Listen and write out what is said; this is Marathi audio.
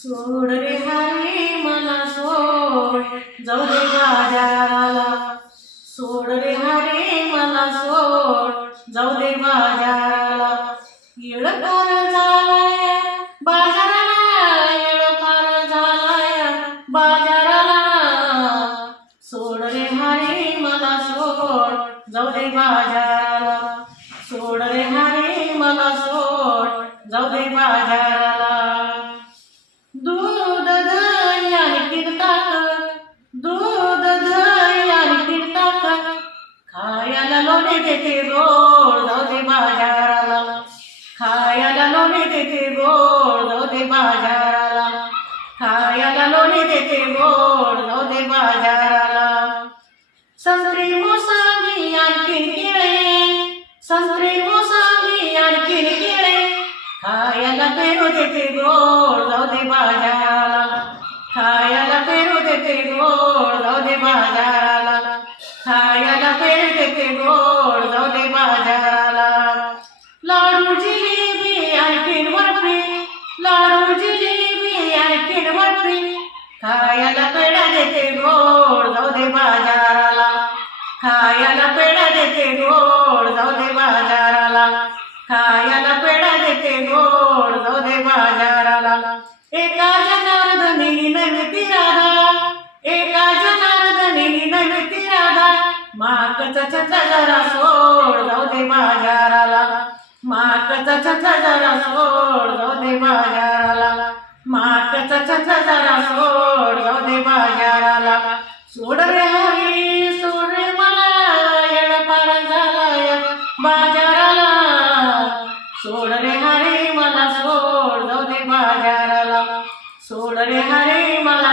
सोड रे हरी मला सोड. जाऊ दे बाजाराला. सोड रे हरी मला सोड. जाऊ दे बाजाराला. येळ फार झालाय बाजाराला येळ फार झालाय बाजाराला. सोड रे हरी मला सोड. जाऊ दे बाजाराला. सोड रे हरी मला सोड. जाऊ दे बाजाराला. आणि किरताक दूध दही आणि किरताक खायला लोणी देते गोड जाऊ दे बाजाराला खायला लोणी देते गोड जाऊ दे बाजाराला खायला लोणी देते गोड जाऊ दे बाजाराला संत्री मोसंबी आणखीन केळे संत्री मोसंबी आणखीन केळे खायला पेरू देते गोड जाऊ दे बाजाराला खायला पेरू गोड जाऊ दे बाजाराला. खायला पेरू देते गोड जाऊ दे बाजाराला. लाडू जिलेबी आणखीन बर्फी लाडू जिलेबी आणखीन बर्फी खायला पेढा देते गोड जाऊ दे बाजाराला. खायला पेढा देते गोड जाऊ दे बाजाराला. खायला पेढा देते गोड जाऊ दे बाजाराला. माकचा छत्र जरा सोड जाऊ दे बाजाराला. माकचा छत्र जरा सोड जाऊ दे बाजाराला. माकचा छत्र जरा सोड जाऊ दे बाजाराला. सोड रे हरी सोड रे मला येड पार झालाय बाजाराला. सोड रे हरी मला सोड जाऊ दे बाजाराला. सोड रे मला